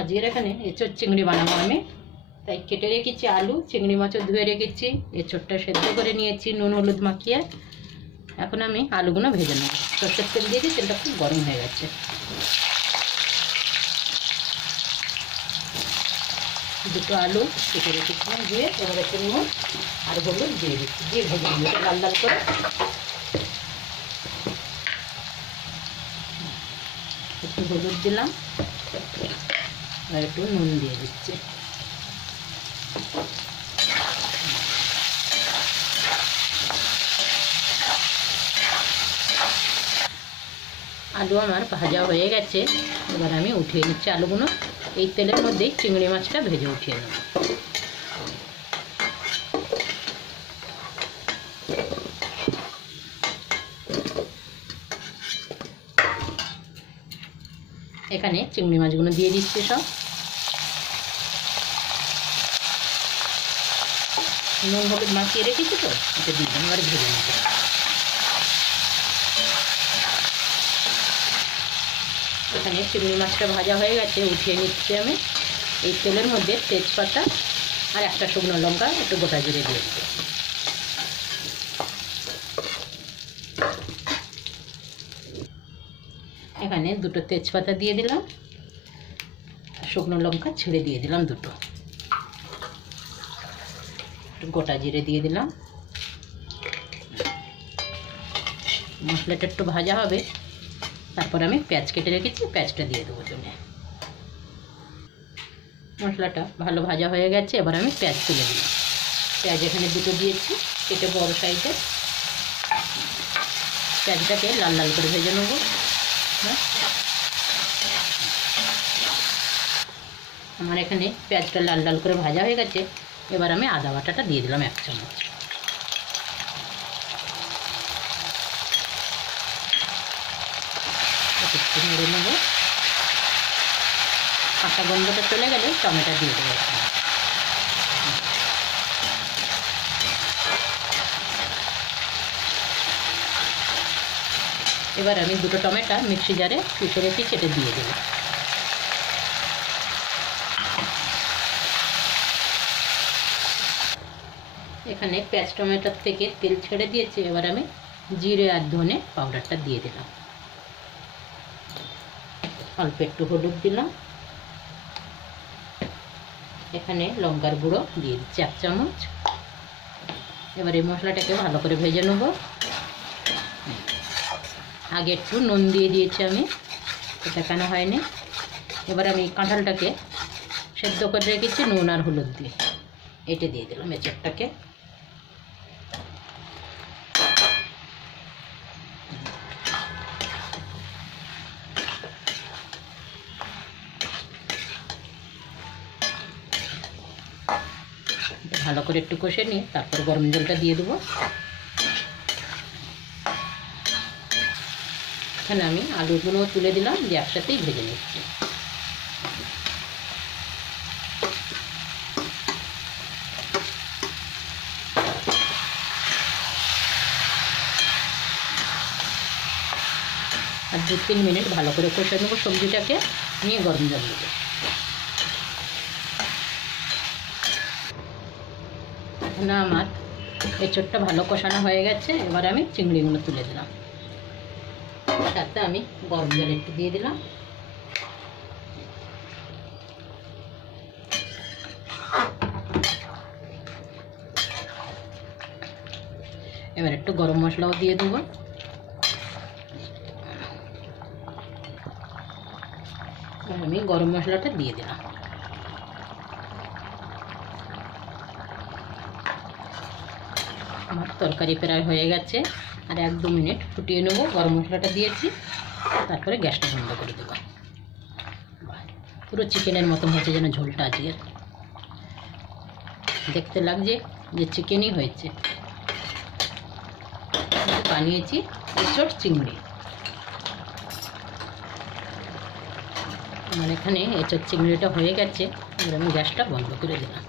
আজকের এখানে এঁচোড় চিংড়ি বানাবো আমি, তাই কেটে রেখেছি আলু, চিংড়ি মাছও ধুয়ে রেখেছি, এঁচোড়টা সেদ্ধ করে নিয়েছি নুন হলুদ মাখিয়ে। এখন আমি আলুগুলো ভেজে নেব। সর্ষের তেল দিয়েছি, তেলটা খুব গরম হয়ে গেছে। দুটো আলু কেটে রেখেছিলাম ধুয়ে, এবার একটু নুন আর হলুদ দিয়ে দিচ্ছি, দিয়ে ভেজে নেব লাল লাল করে। একটু হলুদ দিলাম আর একটু নুন দিয়ে দিচ্ছি। আলু আমার ভাজা হয়ে গেছে, এবার আমি উঠিয়ে নিচ্ছি আলুগুলো। এই তেলের মধ্যেই চিংড়ি মাছটা ভেজে উঠিয়ে নেব। এখানে চিংড়ি মাছগুলো দিয়ে দিচ্ছি সব, নুন হলুদ মাখিয়ে রেখেছি তো, এটা দিয়ে দিলাম। এবার ভেজে নেব। এখানে চিংড়ি মাছটা ভাজা হয়ে গেছে, উঠিয়ে নিচ্ছি আমি। এই তেলের মধ্যে তেজপাতা আর একটা শুকনো লঙ্কা, একটু গোটা জিরে দিয়ে দেবো। এখানে দুটো তেজপাতা দিয়ে দিলাম, শুকনো লঙ্কা ছিঁড়ে দিয়ে দিলাম দুটো, একটু গোটা জিরে দিয়ে দিলাম। মশলাটা একটু ভাজা হবে, তারপর আমি পেঁয়াজ কেটে রেখেছি, পেঁয়াজটা দিয়ে দেবো চলে। মশলাটা ভালো ভাজা হয়ে গেছে, এবার আমি পেঁয়াজ তুলে দিলাম। পেঁয়াজ এখানে দুটো দিয়েছি কেটে, বড় সাইজের। পেঁয়াজটাকে লাল লাল করে ভেজে নেব। আমার এখানে পেঁয়াজটা লাল লাল করে ভাজা হয়ে গেছে, এবার আমি আদা বাটাটা দিয়ে দিলাম 1 চামচ। একটু নেড়ে নেব। কাঁচা গন্ধটা চলে গেলে টমেটো দিয়ে দেবো। এবার আমি দুটো টমেটো মিক্সি জারে পিষে রেখে কেটে দিয়ে দেবো। এখানে পেঁয়াজ টমেটোর থেকে তেল ছেড়ে দিয়েছে, এবার আমি জিরে আর ধনে পাউডারটা দিয়ে দিলাম। অল্প একটু হলুদ দিলাম। এখানে লঙ্কার গুঁড়ো দিয়ে দিচ্ছি 1 চামচ। এবার এই মশলাটাকে ভালো করে ভেজে নেব। আগে একটু নুন দিয়ে দিয়েছি আমি, এটা কেন হয়নি। এবার আমি কাঁঠালটাকে সেদ্ধ করে রেখেছি নুন আর হলুদ দিয়ে, এটা দিয়ে দিলাম এঁচোড়টাকে। ভালো করে একটু কষে নিয়ে তারপর গরম জলটা দিয়ে দেবো। এখানে আমি আলুগুলো তুলে দিলাম, দিয়ে একসাথেই ভেজে নিচ্ছি। আর 2-3 মিনিট ভালো করে কষে নেবো সবজিটাকে, নিয়ে গরম জল দেবো। এখানে আমার এঁচোড়টা ভালো কষানো হয়ে গেছে, এবার আমি চিংড়িগুলো তুলে দিলাম। সাথে আমি গরম জল একটু দিয়ে দিলাম। এবার একটু গরম মশলাও দিয়ে দেবো। আমি গরম মশলাটা দিয়ে দিলাম। আমার তরকারি প্রায় হয়ে গেছে, আর 1-2 মিনিট ফুটিয়ে নেবো। গরম মশলাটা দিয়েছি, তারপরে গ্যাসটা বন্ধ করে দেবো। পুরো চিকেনের মতন হয়েছে যেন ঝোলটা আজকের, দেখতে লাগছে যে চিকেনই হয়েছে। বানিয়েছি এঁচোড় চিংড়ি। আমার এখানে এঁচোড় চিংড়িটা হয়ে গেছে, এবার আমি গ্যাসটা বন্ধ করে দিলাম।